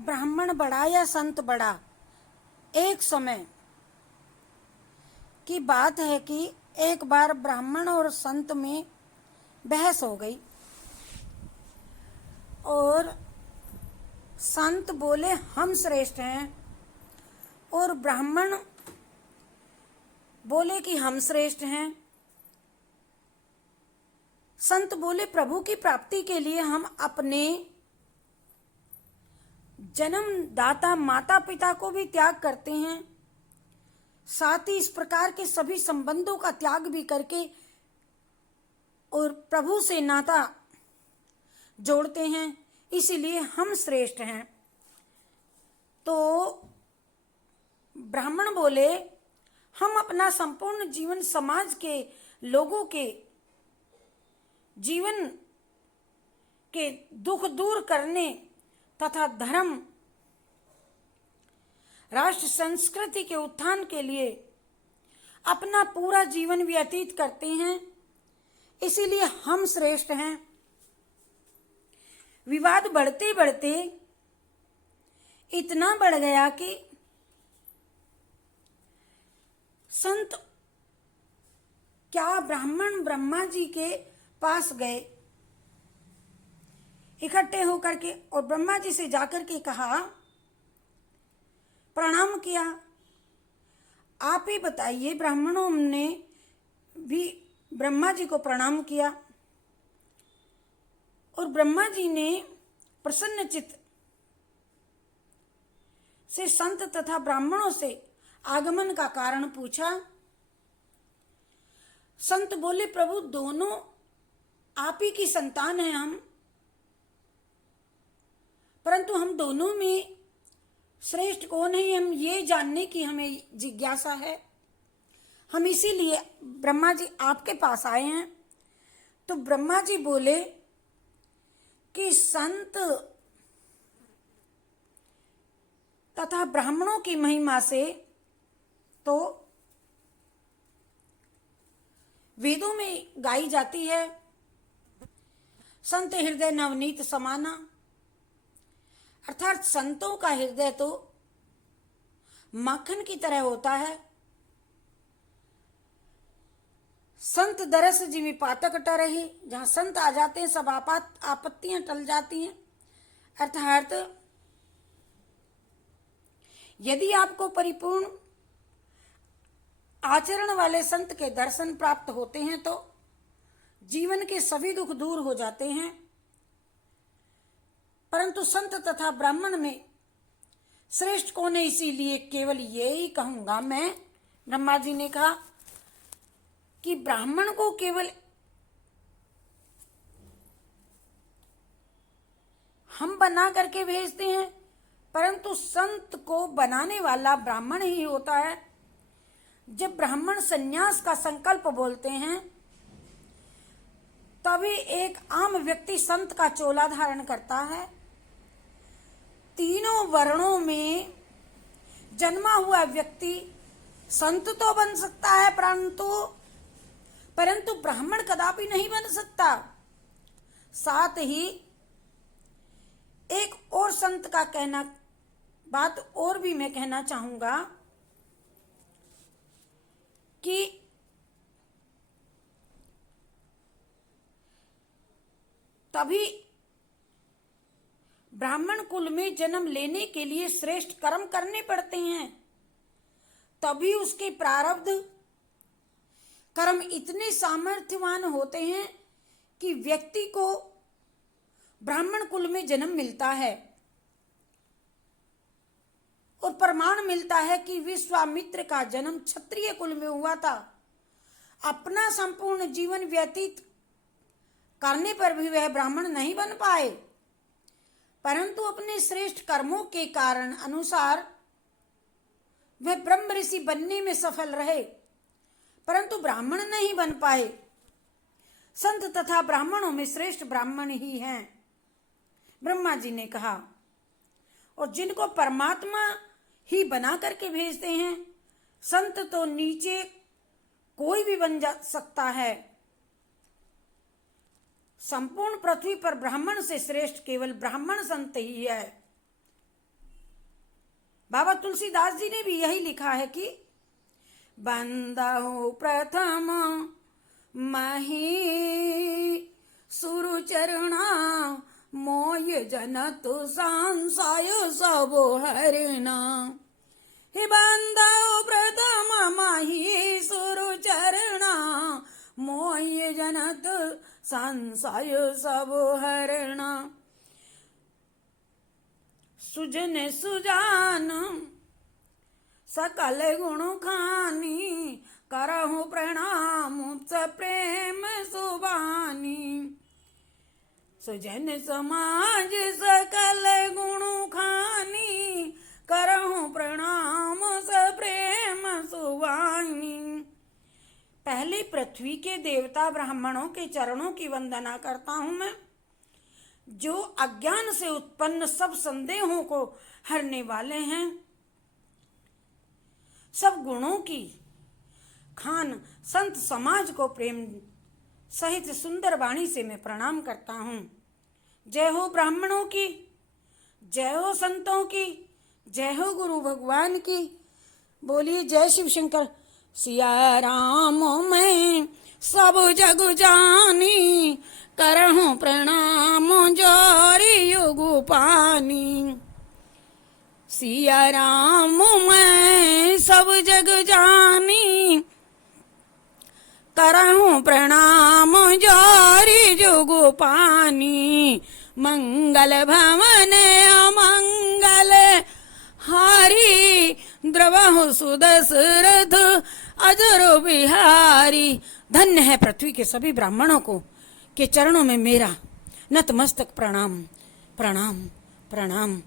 ब्राह्मण बड़ा या संत बड़ा। एक समय की बात है कि एक बार ब्राह्मण और संत में बहस हो गई और संत बोले हम श्रेष्ठ हैं और ब्राह्मण बोले कि हम श्रेष्ठ हैं। संत बोले प्रभु की प्राप्ति के लिए हम अपने जन्मदाता माता पिता को भी त्याग करते हैं, साथ ही इस प्रकार के सभी संबंधों का त्याग भी करके और प्रभु से नाता जोड़ते हैं, इसीलिए हम श्रेष्ठ हैं। तो ब्राह्मण बोले हम अपना संपूर्ण जीवन समाज के लोगों के जीवन के दुख दूर करने तथा धर्म राष्ट्र संस्कृति के उत्थान के लिए अपना पूरा जीवन व्यतीत करते हैं, इसीलिए हम श्रेष्ठ हैं। विवाद बढ़ते बढ़ते इतना बढ़ गया कि संत क्या ब्राह्मण ब्रह्मा जी के पास गए इकट्ठे होकर के और ब्रह्मा जी से जाकर के कहा, प्रणाम किया, आप ही बताइए। ब्राह्मणों ने भी ब्रह्मा जी को प्रणाम किया और ब्रह्मा जी ने प्रसन्नचित्त से संत तथा ब्राह्मणों से आगमन का कारण पूछा। संत बोले प्रभु दोनों आप ही की संतान हैं हम, परंतु हम दोनों में श्रेष्ठ कौन है हम ये जानने की हमें जिज्ञासा है। हम इसीलिए ब्रह्मा जी आपके पास आए हैं। तो ब्रह्मा जी बोले कि संत तथा ब्राह्मणों की महिमा से तो वेदों में गाई जाती है, संत हृदय नवनीत समाना, अर्थात संतों का हृदय तो माखन की तरह होता है। संत दरस जिमि पातक टरहि, जहां संत आ जाते हैं सब आपत्तियां टल जाती हैं। अर्थात यदि आपको परिपूर्ण आचरण वाले संत के दर्शन प्राप्त होते हैं तो जीवन के सभी दुख दूर हो जाते हैं। परंतु संत तथा ब्राह्मण में श्रेष्ठ कौन है, इसीलिए केवल यही कहूंगा मैं। ब्रह्मा जी ने कहा कि ब्राह्मण को केवल हम बना करके भेजते हैं, परंतु संत को बनाने वाला ब्राह्मण ही होता है। जब ब्राह्मण संन्यास का संकल्प बोलते हैं तभी एक आम व्यक्ति संत का चोला धारण करता है। तीनों वर्णों में जन्मा हुआ व्यक्ति संत तो बन सकता है परंतु ब्राह्मण कदापि नहीं बन सकता। साथ ही एक और संत का कहना बात और भी मैं कहना चाहूंगा कि तभी ब्राह्मण कुल में जन्म लेने के लिए श्रेष्ठ कर्म करने पड़ते हैं, तभी उसके प्रारब्ध कर्म इतने सामर्थ्यवान होते हैं कि व्यक्ति को ब्राह्मण कुल में जन्म मिलता है। और प्रमाण मिलता है कि विश्वामित्र का जन्म क्षत्रिय कुल में हुआ था। अपना संपूर्ण जीवन व्यतीत करने पर भी वह ब्राह्मण नहीं बन पाए, परंतु अपने श्रेष्ठ कर्मों के कारण अनुसार वह ब्रह्म ऋषि बनने में सफल रहे, परंतु ब्राह्मण नहीं बन पाए। संत तथा ब्राह्मणों में श्रेष्ठ ब्राह्मण ही हैं, ब्रह्मा जी ने कहा। और जिनको परमात्मा ही बना करके भेजते हैं, संत तो नीचे कोई भी बन जा सकता है। संपूर्ण पृथ्वी पर ब्राह्मण से श्रेष्ठ केवल ब्राह्मण संत ही है। बाबा तुलसीदास जी ने भी यही लिखा है कि बंदहु प्रथम मही सुरु चरणा मोय जनत संशय सब हरिणा। हे बंदहु प्रथम मही सुरु चरणा मोय जनत संशय सब हरिणा। सुजन सुजान सकल गुण खानी करहु प्रणाम प्रेम सुबानी। सुजन समाज सकल गुण खानी करहु प्रणाम प्रेम सुबानी। पहले पृथ्वी के देवता ब्राह्मणों के चरणों की वंदना करता हूं मैं, जो अज्ञान से उत्पन्न सब संदेहों को हरने वाले हैं। सब गुणों की खान संत समाज को प्रेम सहित सुंदर वाणी से मैं प्रणाम करता हूँ। जय हो ब्राह्मणों की, जय हो संतों की, जय हो गुरु भगवान की। बोलिए जय शिव शंकर। सिया राम मैं सब जग जानी करहूं प्रणाम जोरी युगु पानी। सिया राम मैं सब जग जानी करहूं प्रणाम जोरी जुगु पानी। मंगल भवन अमंगल हारी द्रवहु सुदशरथ अजर बिहारी। धन्य है पृथ्वी के सभी ब्राह्मणों को के चरणों में मेरा नतमस्तक प्रणाम प्रणाम प्रणाम।